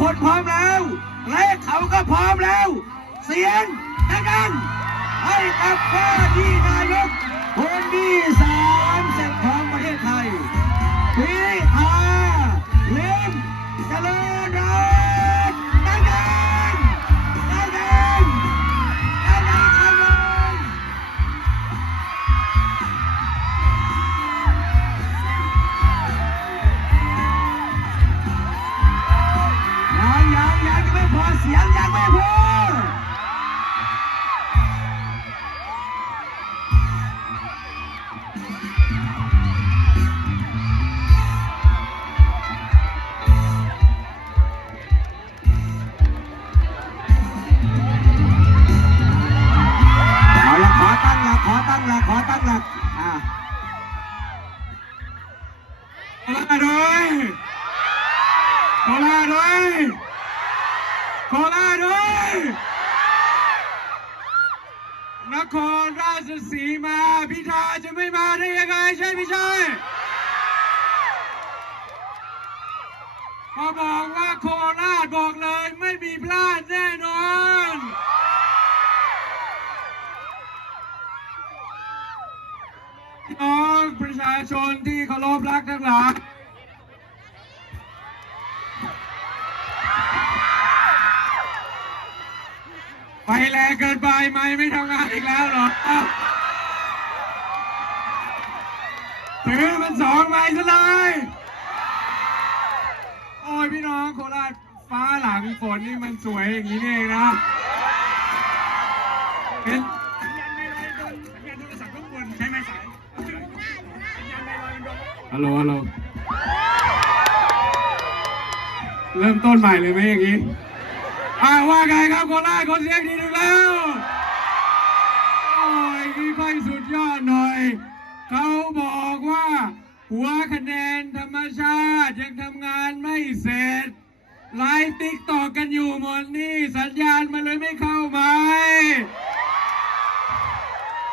คนพร้อมแล้ว และเขาก็พร้อมแล้ว เสียงดังๆให้กับว่าที่นายกคนที่สามสิบของประเทศไทยพิ แรงเกินไปไหมไม่ทำงานอีกแล้วเหรอถือมันสองไม้ซะเลย โอ้ยพี่น้องโคราชฟ้าหลังฝนนี่มันสวยอย่างนี้นี่เองนะเป็นฮัลโหลฮัลโหลเริ่มต้นใหม่เลยไหมอย่างนี้อ่าว่าไงครับโคราชคนเสียงดีหนึ่ง แล้วโอ้ยนี่ค่อยสุดยอดหน่อย เขาบอกว่า หัวคะแนนธรรมชาติยังทำงานไม่เสร็จไลฟ์ติ๊กตอกกันอยู่หมดนี่ สัญญาณมันเลยไม่เข้าไหม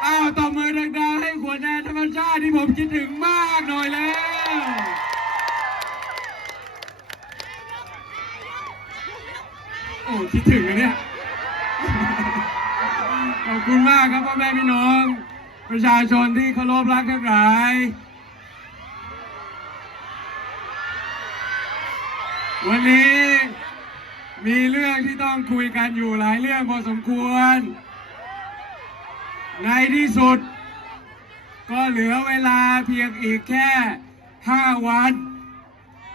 อ้าวต่อมือดังๆให้หัวแนนธรรมชาติที่ผมคิดถึงมากหน่อยแล้วโอ้คิดถึงอะเนี่ย ขอบคุณมากครับพ่อแม่พี่น้อง ประชาชนที่เคารพรักทั้งหลายวันนี้มีเรื่องที่ต้องคุยกันอยู่หลายเรื่องพอสมควร ในที่สุด ก็เหลือเวลาเพียงอีกแค่ 5 วัน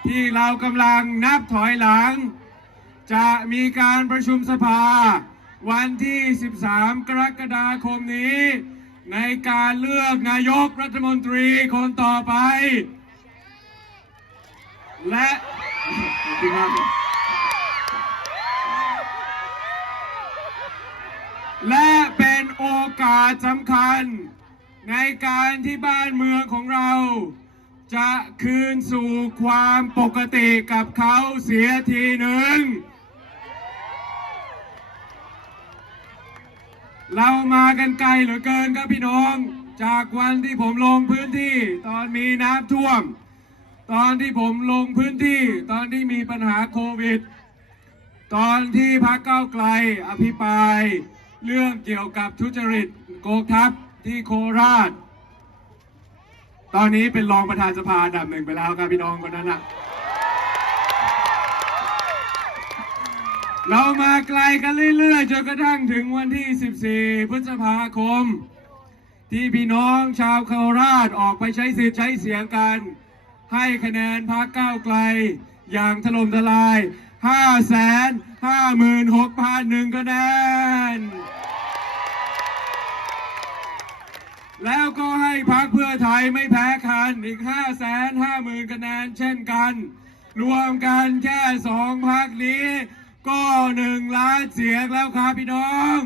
ที่เรากำลังนับถอยหลัง จะมีการประชุมสภา วันที่ 13 กรกฎาคมนี้ ในการเลือกนายกรัฐมนตรีคนต่อไป และและเป็นโอกาสสำคัญ ในการที่บ้านเมืองของเรา จะคืนสู่ความปกติกับเขาเสียทีหนึ่ง เรามากันไกลเหลือเกินครับพี่น้อง จากวันที่ผมลงพื้นที่ ตอนมีน้ำท่วม ตอนที่ผมลงพื้นที่ ตอนที่มีปัญหาโควิด ตอนที่พรรคก้าไกลอภิปราย เรื่องเกี่ยวกับทุจริตโกงทัพที่โคราช ตอนนี้เป็นรองประธานสภาดับหนึ่งไปแล้วครับพี่น้องคนนั้นนะ เรามาไกลกันเรื่อยๆจนกระทั่งถึงวันที่ 14 พฤษภาคม ที่พี่น้องชาวโคราชออกไปใช้สิทธิ์ใช้เสียงกัน ให้คะแนนพรรคก้าวไกล อย่างถล่มทลาย 5 5 6 0 0 1คะแนน แล้วก็ให้พรรคเพื่อไทยไม่แพ้คันอีก 5 5 0 0 0 0คะแนนเช่นกัน รวมกันแค่สองพรรคนี้ ก็หนึ่งล้านเสียงแล้วครับพี่น้อง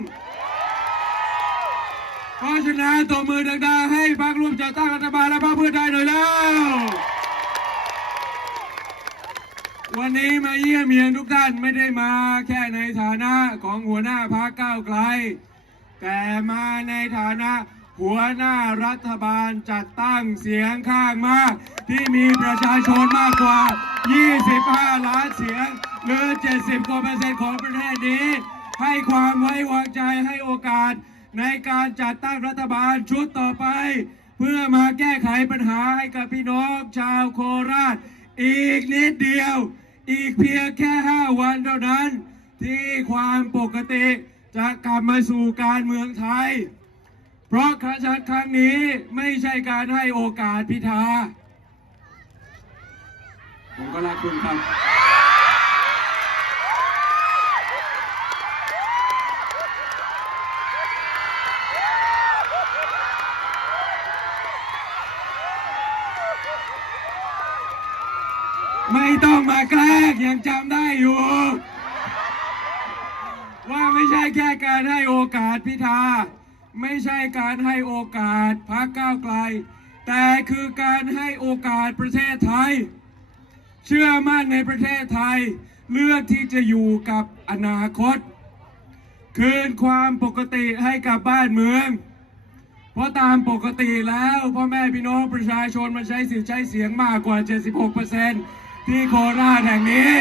เพราะฉะนั้นตัวมือดังๆให้พรรคร่วมจัดตั้งรัฐบาลและพรรคเพื่อไทยหน่อยแล้ว วันนี้มาเยี่ยมเยียนทุกท่านไม่ได้มาแค่ในฐานะของหัวหน้าพรรคก้าวไกล แต่มาในฐานะหัวหน้ารัฐบาลจัดตั้งเสียงข้างมาก ที่มีประชาชนมากกว่า 25 ล้านเสียง หรือ70กว่าเปอร์เซ็นต์ของประเทศนี้ ให้ความไว้วางใจให้โอกาสในการจัดตั้งรัฐบาลชุดต่อไป เพื่อมาแก้ไขปัญหาให้กับพี่น้องชาวโคราช อีกนิดเดียว อีกเพียงแค่ 5 วันเท่านั้น ที่ความปกติจะกลับมาสู่การเมืองไทย เพราะครั้งครั้งนี้ไม่ใช่การให้โอกาสพิธาผมก็รักคุณครับ ไม่ต้องมาแกล้งยังจำได้อยู่ ว่าไม่ใช่แค่การให้โอกาสพิธา ไม่ใช่การให้โอกาสพรรคก้าวไกล แต่คือการให้โอกาสประเทศไทย เชื่อมั่นในประเทศไทย เลือกที่จะอยู่กับอนาคต คืนความปกติให้กับบ้านเมืองเพราะตามปกติแล้วพ่อแม่พี่น้องประชาชนมาใช้สิทธิ์ใช้เสียงมากกว่า 76% ที่โคราชแห่งนี้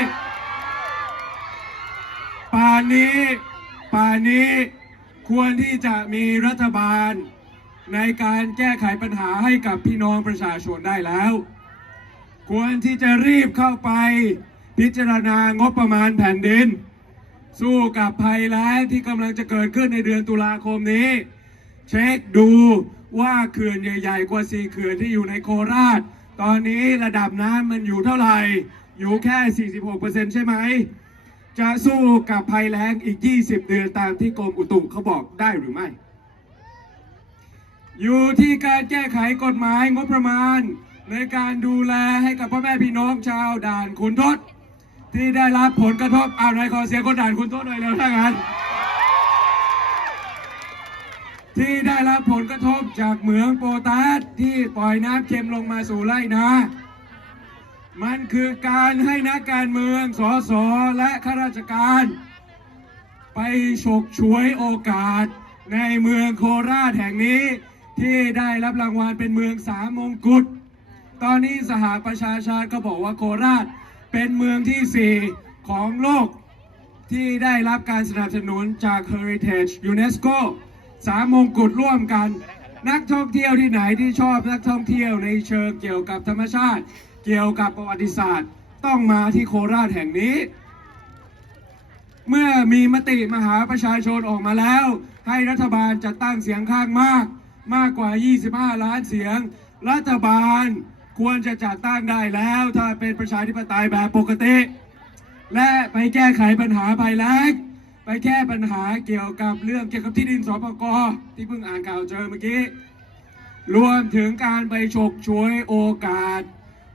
ป่านนี้ป่านนี้ควรที่จะมีรัฐบาลในการแก้ไขปัญหาให้กับพี่น้องประชาชนได้แล้ว ควรที่จะรีบเข้าไปพิจารณางบประมาณแผ่นดิน สู้กับภัยแล้งที่กำลังจะเกิดขึ้นในเดือนตุลาคมนี้ เช็คดูว่าเขื่อนใหญ่ ๆ กว่าสี่เขื่อนที่อยู่ในโคราช ตอนนี้ระดับน้ำมันอยู่เท่าไหร่ อยู่แค่ 46%ใช่ไหม จะสู้กับภัยแล้งอีก 20 เดือนตามที่กรมอุตุเขาบอกได้หรือไม่ อยู่ที่การแก้ไขกฎหมายงบประมาณ ในการดูแลให้กับพ่อแม่พี่น้องชาวด่านขุนทดที่ได้รับผลกระทบเอาหนขอเสียงคนด่านขุนทดหน่อยเร็วถ้างั้น ที่ได้รับผลกระทบจากเหมืองโปแตัสที่ปล่อยน้ำเค็มลงมาสู่ไร่นา มันคือการให้นักการเมืองสสและข้าราชการ ไปฉกฉวยโอกาสในเมืองโคราชแห่งนี้ ที่ได้รับรางวัลเป็นเมืองสามมงกุฎ ตอนนี้สหประชาชาติก็บอกว่าโคราชเป็นเมืองที่ 4 ของโลกที่ได้รับการสนับสนุนจาก Heritage UNESCO สามมงกุฎร่วมกัน นักท่องเที่ยวที่ไหนที่ชอบนักท่องเที่ยวในเชิงเกี่ยวกับธรรมชาติ เกี่ยวกับประวัติศาสตร์ ต้องมาที่โคราชแห่งนี้ เมื่อมีมติมหาประชาชนออกมาแล้ว ให้รัฐบาลจัดตั้งเสียงข้างมาก มากกว่า 25 ล้านเสียง รัฐบาลควรจะจัดตั้งได้แล้ว ถ้าเป็นประชาธิปไตยแบบปกติ และไปแก้ไขปัญหาภัยแล้ง แก้ปัญหาเกี่ยวกับเรื่องเกี่ยวกับที่ดินสปกที่เพิ่งอ่านข่าวเจอเมื่อกี้ รวมถึงการไปฉกฉวยโอกาส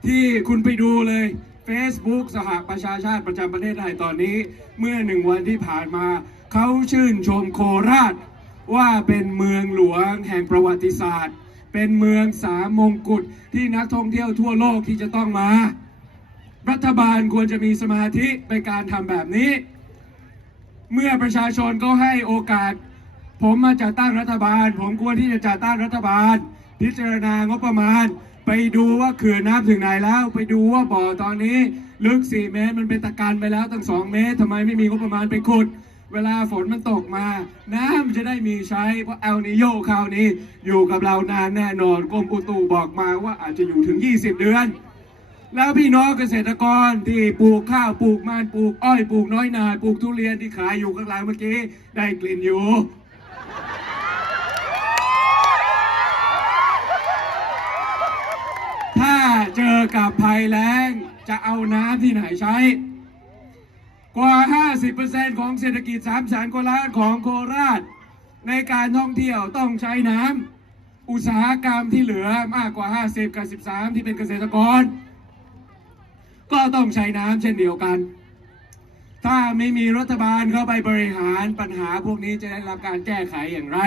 ที่คุณไปดูเลย Facebook สหประชาชาติประจำประเทศไทยตอนนี้ เมื่อหนึ่งวันที่ผ่านมา เขาชื่นชมโคราช ว่าเป็นเมืองหลวงแห่งประวัติศาสตร์ เป็นเมืองสามมงกุฎที่นักท่องเที่ยวทั่วโลกที่จะต้องมา รัฐบาลควรจะมีสมาธิในการทำแบบนี้ เมื่อประชาชนก็ให้โอกาส ผมมาจัดตั้งรัฐบาล ผมควรที่จะจัดตั้งรัฐบาล พิจารณางบประมาณ ไปดูว่าเขื่อนน้ำถึงไหนแล้ว ไปดูว่าบ่อตอนนี้ ลึก 4 เมตรมันเป็นตะการไปแล้วตั้ง 2 เมตรทำไมไม่มีงบประมาณไปขุด เวลาฝนมันตกมา น้ำจะได้มีใช้เพราะเอลนิโยคราวนี้ อยู่กับเรานานแน่นอนกรมอุตุบอกมาว่าอาจจะอยู่ถึง 20 เดือน แล้วพี่น้องเกษตรกรที่ปลูกข้าวปลูกมันปลูกอ้อยปลูกน้อยนา ปลูกทุเรียนที่ขายอยู่ข้างหลังเมื่อกี้ ได้กลิ่นอยู่ ถ้าเจอกับภัยแล้งจะเอาน้ำที่ไหนใช้ กว่า 50%ของเศรษฐกิจ3แสนกว่าล้านของโคราช ในการท่องเที่ยวต้องใช้น้ำอุตสาหกรรมที่เหลือมากกว่า 50 กับ 13 ที่เป็นเกษตรกร ก็ต้องใช้น้ำเช่นเดียวกัน ถ้าไม่มีรัฐบาลเข้าไปบริหารปัญหาพวกนี้จะได้รับการแก้ไขอย่างไร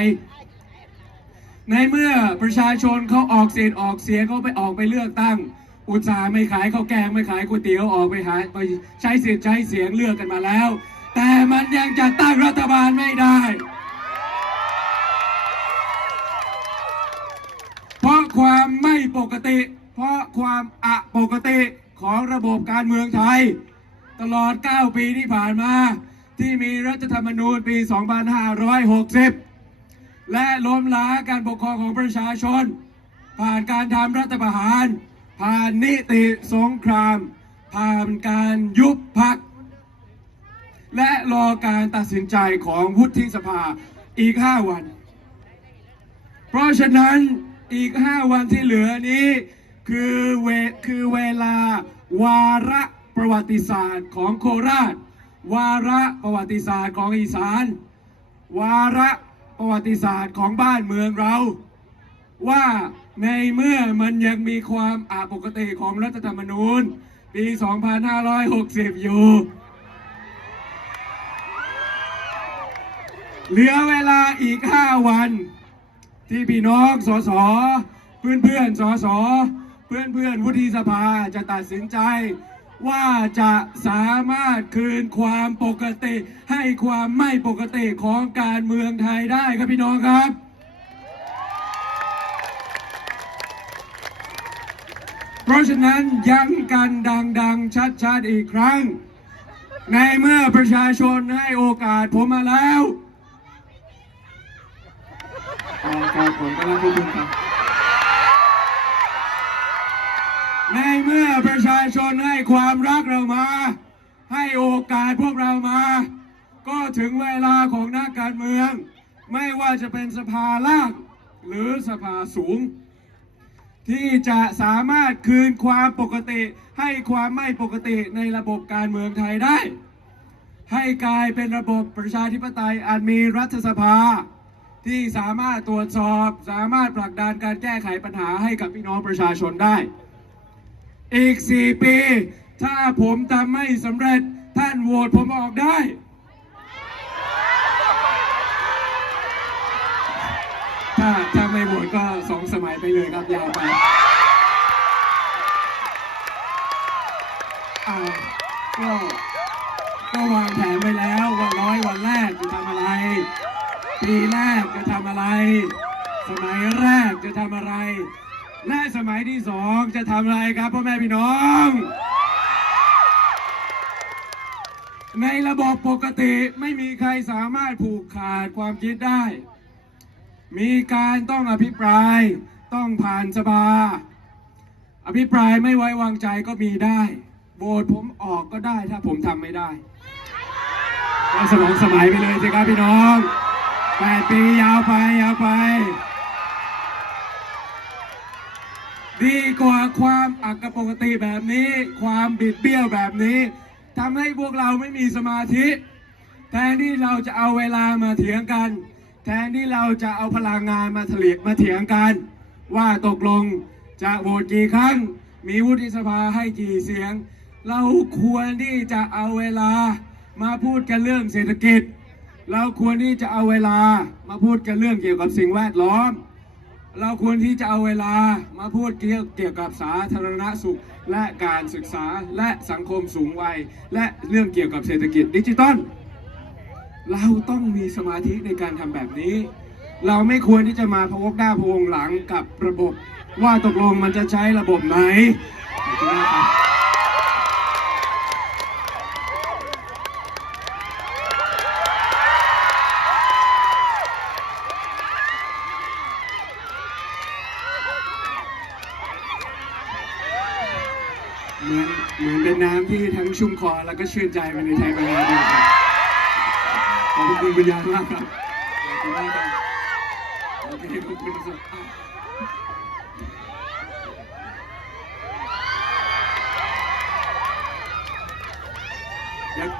ในเมื่อประชาชนเขาออกเสียงออกเสียงเขาไปออกไปเลือกตั้ง อุตสาห์ไม่ขายข้าวแกงไม่ขายก๋วยเตี๋ยวออกไปหาไปใช้เสียงใช้เสียงเลือกกันมาแล้ว แต่มันยังจัดตั้งรัฐบาลไม่ได้เพราะความไม่ปกติ เพราะความอะปกติ ของระบบการเมืองไทย ตลอด 9 ปีที่ผ่านมา ที่มีรัฐธรรมนูญปี 2560 และล้มล้างการปกครองของประชาชน ผ่านการทำรัฐประหาร ผ่านนิติสงคราม ผ่านการยุบพัก และรอการตัดสินใจของวุฒิสภาอีก 5 วัน เพราะฉะนั้นอีก 5 วันที่เหลือนี้ คือเวคือเวลาวาระประวัติศาสตร์ของโคราช วาระประวัติศาสตร์ของอีสาน วาระประวัติศาสตร์ของบ้านเมืองเรา ว่าในเมื่อมันยังมีความอาปกติของรัฐธรรมนูญ ปี 2560 อยู่ เหลือเวลาอีก 5 วัน ที่พี่น้องสสเพื่อนเพื่อนๆสส เพื่อนเพื่อนวุฒิสภาจะตัดสินใจ ว่าจะสามารถคืนความปกติ ให้ความไม่ปกติของการเมืองไทยได้ครับพี่น้องครับเพราะฉะนั้นย้ำกันดังๆ ชัดๆ อีกครั้ง ในเมื่อประชาชนให้โอกาสผมมาแล้วครับผมก็รับคุณครับ ในเมื่อประชาชนให้ความรักเรามา ให้โอกาสพวกเรามา ก็ถึงเวลาของนักการเมือง ไม่ว่าจะเป็นสภาล่างหรือสภาสูง ที่จะสามารถคืนความปกติให้ความไม่ปกติในระบบการเมืองไทยได้ ให้กลายเป็นระบบประชาธิปไตยอันมีรัฐสภาที่สามารถตรวจสอบ สามารถผลักดันการแก้ไขปัญหาให้กับพี่น้องประชาชนได้ อีก 4 ปี ถ้าผมทำไม่สำเร็จท่านโหวตผมออกได้ ถ้าถ้าไม่โหวตก็สองสมัยไปเลยครับยาวไปอ่าก็ก็วางแผนไว้แล้วว่าร้อยวันแรกจะทำอะไร ปีแรกจะทำอะไร สมัยแรกจะทำอะไร และสมัยที่สองจะทำอะไรครับพ่อแม่พี่น้อง ในระบบปกติไม่มีใครสามารถผูกขาดความคิดได้ มีการต้องอภิปรายต้องผ่านสภา อภิปรายไม่ไว้วางใจก็มีได้โหวตผมออกก็ได้ถ้าผมทำไม่ได้ก็สมองสมัยไปเลยสิครับพี่น้องแปดปียาวไปยาวไป ดีกว่าความอักปกติแบบนี้ ความบิดเบี้ยวแบบนี้ทำให้พวกเราไม่มีสมาธิ แทนที่เราจะเอาเวลามาเถียงกัน แทนที่เราจะเอาพลังงานมาเถลียมาเถียงกัน ว่าตกลงจะโหวตกี่ครั้ง มีวุฒิสภาให้กี่เสียง เราควรที่จะเอาเวลามาพูดกันเรื่องเศรษฐกิจ เราควรที่จะเอาเวลามาพูดกันเรื่องเกี่ยวกับสิ่งแวดล้อม เราควรที่จะเอาเวลามาพูดเกี่ยวกับสาธารณสุข และการศึกษาและสังคมสูงวัย และเรื่องเกี่ยวกับเศรษฐกิจดิจิตอลเราต้องมีสมาธิในการทำแบบนี้ เราไม่ควรที่จะมาพวกหน้าพวงหลังกับระบบ ว่าตกลงมันจะใช้ระบบไหนขอบคุณมากครับ เหมือนเหมือนเป็นน้ำที่ทั้ง ชุ่มคอแล้วก็ชื่นใจไปในไทยเวลาเดียวกันขอบคุณคุณยายมากครับขอบคุณมากครับโอเคขอบคุณสุด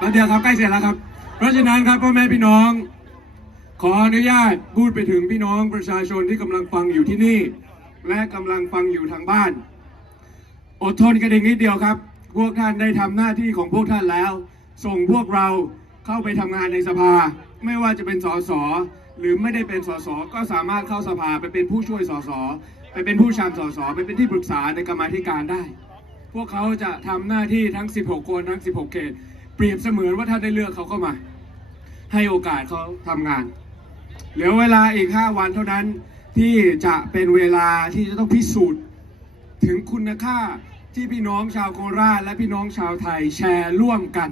เดียวเดียวครับใกล้เสร็จแล้วครับ เพราะฉะนั้นครับพ่อแม่พี่น้อง ขออนุญาตพูดไปถึงพี่น้องประชาชนที่กำลังฟังอยู่ที่นี่ และกำลังฟังอยู่ทางบ้าน อดทนกันอีกนิดเดียวครับ พวกท่านได้ทำหน้าที่ของพวกท่านแล้ว ส่งพวกเราเข้าไปทำงานในสภา ไม่ว่าจะเป็นสสหรือไม่ได้เป็นสสก็สามารถเข้าสภาไปเป็นผู้ช่วยสสไปเป็นผู้ชามสสไปเป็นที่ปรึกษาในกรรมาธิการได้ พวกเขาจะทำหน้าที่ทั้ง 16 คนทั้ง 16 เขต เปรียบเสมือนว่าท่านได้เลือกเขาเข้ามา ให้โอกาสเขาทำงานเหลือเวลาอีก 5 วันเท่านั้นที่จะเป็นเวลาที่จะต้องพิสูจน์ ถึงคุณค่า ที่พี่น้องชาวโคราชและพี่น้องชาวไทยแชร์ร่วมกัน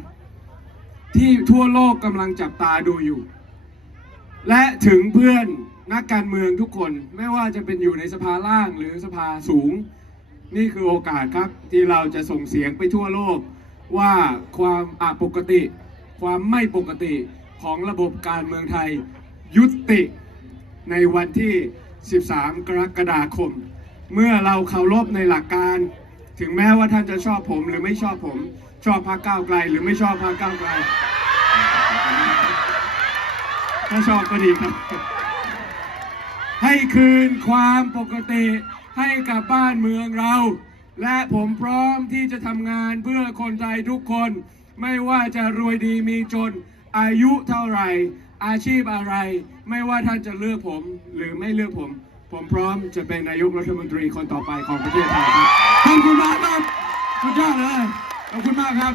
ที่ทั่วโลกกำลังจับตาดูอยู่ และถึงเพื่อนนักการเมืองทุกคนไม่ว่าจะเป็นอยู่ในสภาล่างหรือสภาสูง นี่คือโอกาสครับที่เราจะส่งเสียงไปทั่วโลกว่าความอปกติ ความไม่ปกติของระบบการเมืองไทยยุติในวันที่ 13 กรกฎาคม เมื่อเราเคารพในหลักการ ถึงแม้ว่าท่านจะชอบผมหรือไม่ชอบผม ชอบพรรคก้าวไกล หรือไม่ชอบพรรคก้าวไกล ถ้าชอบก็ดีครับ ให้คืนความปกติให้กับบ้านเมืองเรา และผมพร้อมที่จะทำงานเพื่อคนไทยทุกคน ไม่ว่าจะรวยดีมีจนอายุเท่าไหร่ อาชีพอะไร ไม่ว่าท่านจะเลือกผมหรือไม่เลือกผม ผมพร้อมจะเป็นนายกรัฐมนตรีคนต่อไปของประเทศไทยครับ ขอบคุณมากครับ สุดยอดเลย ขอบคุณมากครับ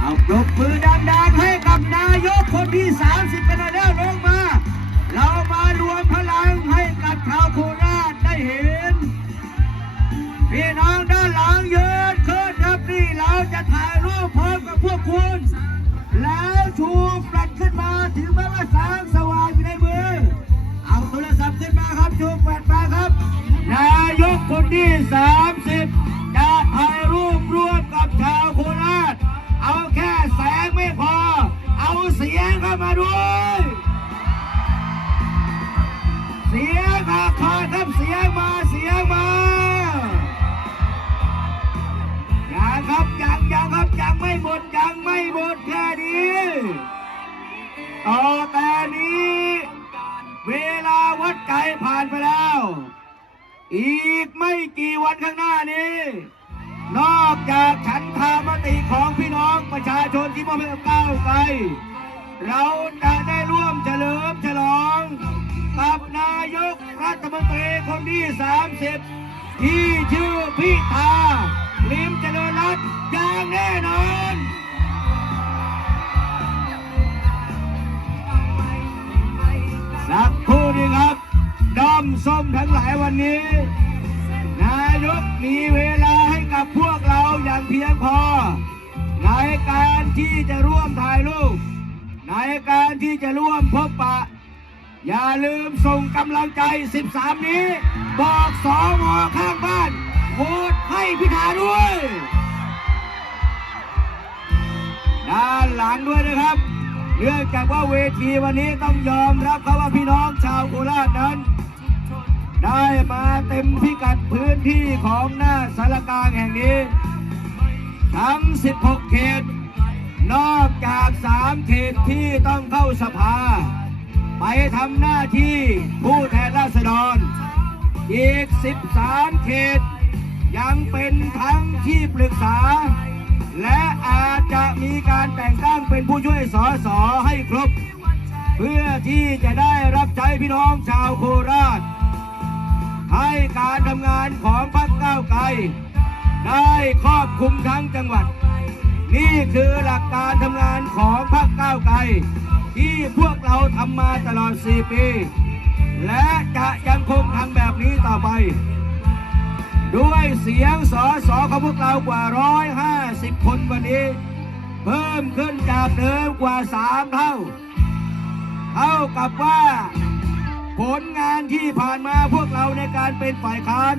เอาปรบมือดังๆให้กับนายกคนที่ 30กันน่อยแล้วลงมา เรามารวมพลังให้กับชาวโคราชได้เห็น พี่น้องด้านหลังยืนขึ้นครับนี่เราจะถ่ายรูปพร้อมกับพวกคุณ แล้วชูแปลัดขึ้นมาถึงแม้ว่าแสงสว่างอยู่ในมือ เอาโทรศัพท์ขึ้นมาครับชูแปลัดมาครับ นายกคนที่ 30 จะถ่ายรูปร่วมกับชาวโคราช เอาแค่แสงไม่พอ เอาเสียงเข้ามาด้วย เสียงอาคาร ครับยังยังครับยังไม่หมดยังไม่หมดแค่นี้ต่อแต่นี้ เวลาวัดใจผ่านไปแล้ว อีกไม่กี่วันข้างหน้านี้ นอกจากฉันทามติของพี่น้องประชาชนที่มอบให้กับก้าวไกลเราจะได้ร่วมเฉลิมฉลองกับนายกรัฐมนตรีคนที่ 30 ที่ชื่อพิธา ลิมเจริญรัตน์อย่างแน่นอนสักครู่นี้ครับด้อมส้มทั้งหลายวันนี้ นายกมีเวลาให้กับพวกเราอย่างเพียงพอ ในการที่จะร่วมถ่ายรูป ในการที่จะร่วมพบปะ อย่าลืมส่งกำลังใจ 13 นี้ บอกสอมอข้างบ้าน โหวตให้พิธาด้วย ด้านหลังด้วยนะครับ เนื่องจากว่าเวทีวันนี้ต้องยอมรับครับว่าพี่น้องชาวโคราชนั้น ได้มาเต็มพิกัดพื้นที่ของหน้าสารกลางแห่งนี้ ทั้ง 16 เขต นอกจาก 3 เขตที่ต้องเข้าสภา ไปทำหน้าที่ผู้แทนราษฎร อีก 13 เขต ยังเป็นทั้งที่ปรึกษา และอาจจะมีการแต่งตั้งเป็นผู้ช่วยสอสอให้ครบ เพื่อที่จะได้รับใช้พี่น้องชาวโคราช ให้การทำงานของพรรคก้าวไกล ได้ครอบคลุมทั้งจังหวัด นี่คือหลักการทำงานของพรรคก้าวไกล ที่พวกเราทำมาตลอด 4 ปี และจะยังคงทำแบบนี้ต่อไป ด้วยเสียงสอสอของพวกเรากว่า 150 คนวันนี้ เพิ่มขึ้นจากเดิมกว่า 3 เท่า เท่ากับว่า ผลงานที่ผ่านมาพวกเราในการเป็นฝ่ายค้าน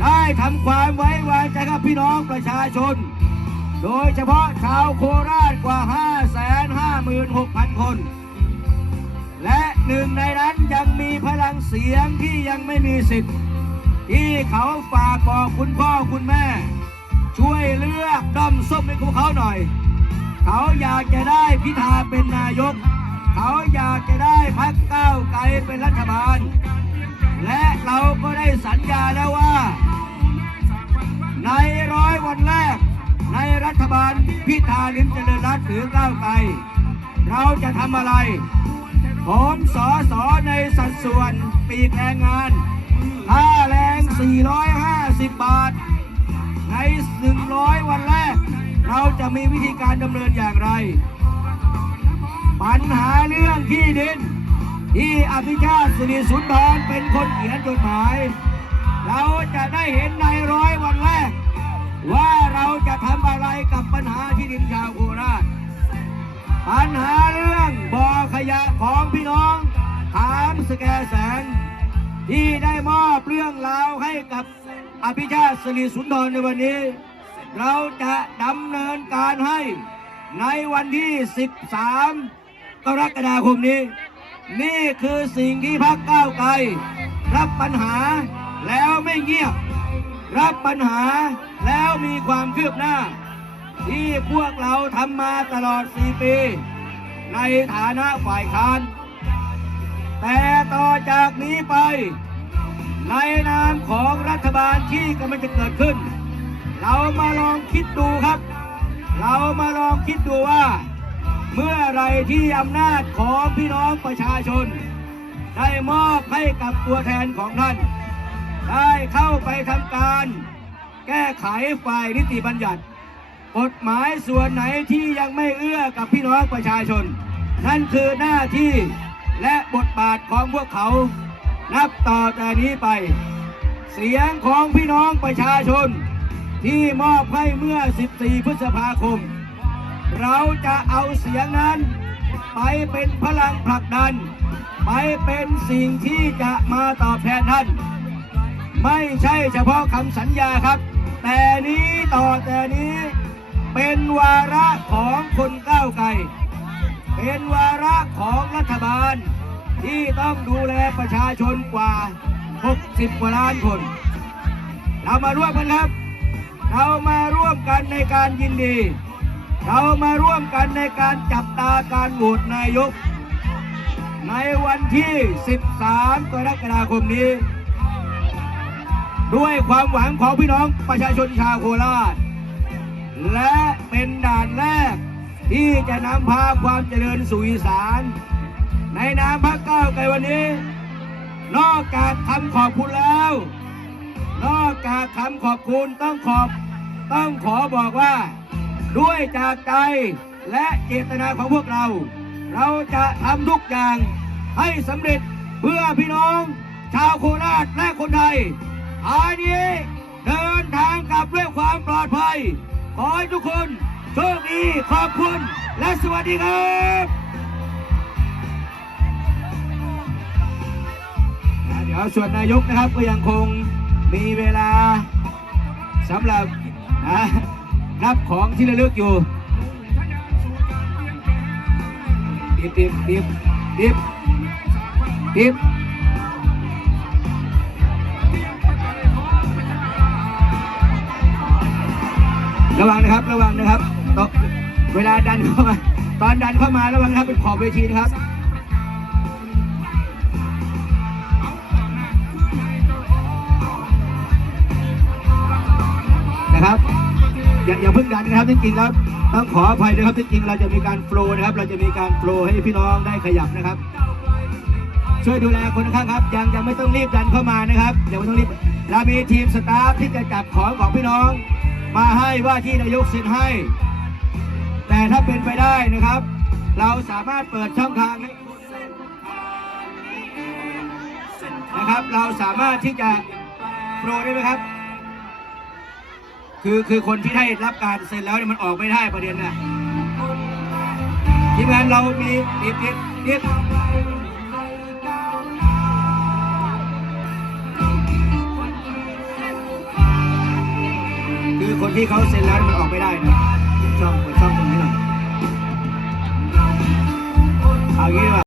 ได้ทำความไว้วางใจกับพี่น้องประชาชน โดยเฉพาะชาวโคราชกว่า 556,000 คน และหนึ่งในนั้นยังมีพลังเสียงที่ยังไม่มีสิทธิ์ ที่เขาฝากบอกคุณพ่อคุณแม่ ช่วยเลือกด้อมส้มให้พวกเขาหน่อย เขาอยากจะได้พิธาเป็นนายก เขาอยากจะได้พักก้าวไกลเป็นรัฐบาล และเราก็ได้สัญญาแล้วว่า ในร้อยวันแรก ในรัฐบาลพิธาลิมเจริญรัตน์หรือก้าวไกล เราจะทำอะไรผมสอสอในสัดส่วนปีกแรงงานค่าแรง 450 บาท ใน 100 วันแรก เราจะมีวิธีการดำเนินอย่างไร ปัญหาเรื่องที่ดิน ที่อภิชาติสิริสุนทรเป็นคนเขียนจดหมาย เราจะได้เห็นในร้อยวันแรก ว่าเราจะทำอะไรกับปัญหาที่ดินชาวโคราช ปัญหาเรื่องบ่อขยะของพี่น้องถามสแกแสง ที่ได้มอบเรื่องราวให้กับอภิชาติสิริสุนทรในวันนี้ เราจะดำเนินการให้ในวันที่ 13 กรกฎาคมนี้ นี่คือสิ่งที่พรรคก้าวไกล รับปัญหาแล้วไม่เงียบ รับปัญหาแล้วมีความคืบหน้า ที่พวกเราทำมาตลอด 4 ปี ในฐานะฝ่ายค้าน แต่ต่อจากนี้ไป ในนามของรัฐบาลที่กำลังจะเกิดขึ้น เรามาลองคิดดูครับ เรามาลองคิดดูว่า เมื่อไรที่อำนาจของพี่น้องประชาชน ได้มอบให้กับตัวแทนของท่าน ได้เข้าไปทำการแก้ไขฝ่ายนิติบัญญัติ กฎหมายส่วนไหนที่ยังไม่เอื้อกับพี่น้องประชาชน นั่นคือหน้าที่ และบทบาทของพวกเขา นับต่อแต่นี้ไป เสียงของพี่น้องประชาชน ที่มอบให้เมื่อ 14 พฤษภาคม เราจะเอาเสียงนั้น ไปเป็นพลังผลักดัน ไปเป็นสิ่งที่จะมาตอบแทนท่าน ไม่ใช่เฉพาะคำสัญญาครับ แต่นี้ต่อแต่นี้เป็นวาระของคนก้าวไกล เป็นวาระของรัฐบาล ที่ต้องดูแลประชาชนกว่า 60 กว่าล้านคน เรามาร่วมกันครับ เรามาร่วมกันในการยินดี เรามาร่วมกันในการจับตาการโหวตนายก ในวันที่ 13 กรกฎาคมนี้ ด้วยความหวังของพี่น้องประชาชนชาวโคราช และเป็นด่านแรก ที่จะนำพาความเจริญสู่อีสาน ในนามพรรคก้าวไกลวันนี้ นอกจากคำขอบคุณแล้ว นอกจากคำขอบคุณต้องขอบต้องขอบอกว่า ด้วยจากใจและเจตนาของพวกเรา เราจะทำทุกอย่างให้สำเร็จเพื่อพี่น้อง ชาวโคราชและคนไทยอันนี้เดินทางกลับด้วยความปลอดภัย ขอให้ทุกคน โชคดีขอบคุณและสวัสดีครับนะเดี๋ยวส่วนนายกนะครับก็ยังคงมีเวลาสำหรับนะรับของที่ระลึกอยู่ดิบดิบดิบดิบดิบระวังนะครับ ระวังนะครับ ตกเวลาดันเข้ามา ตอนดันเข้ามาระวังนะครับเป็นขอบเวทีนะครับนะครับอย่าอย่าเพิ่งดันนะครับจริงๆแล้วต้องขออภัยนะครับจริงๆเราจะมีการโฟล์นะครับ เราจะมีการโฟล์ให้พี่น้องได้ขยับนะครับ ช่วยดูแลคนข้างครับ ยังยังไม่ต้องรีบดันเข้ามานะครับยังไม่ต้องรีบเรามีทีมสตาฟที่จะจับของของพี่น้อง มาให้ว่าที่นายกเซ็นให้ แต่ถ้าเป็นไปได้นะครับ เราสามารถเปิดช่องทางให้นะครับ เราสามารถที่จะโฟลว์ได้ไหมครับ คือคือคนที่ได้รับการเซ็นแล้วเนี่ยมันออกไม่ได้ประเด็นน่ะทีมงานเรามีนิดนิดนิดคือคนที่เขาเซ็นแล้วมันออกไม่ได้นะ ช่องเปิ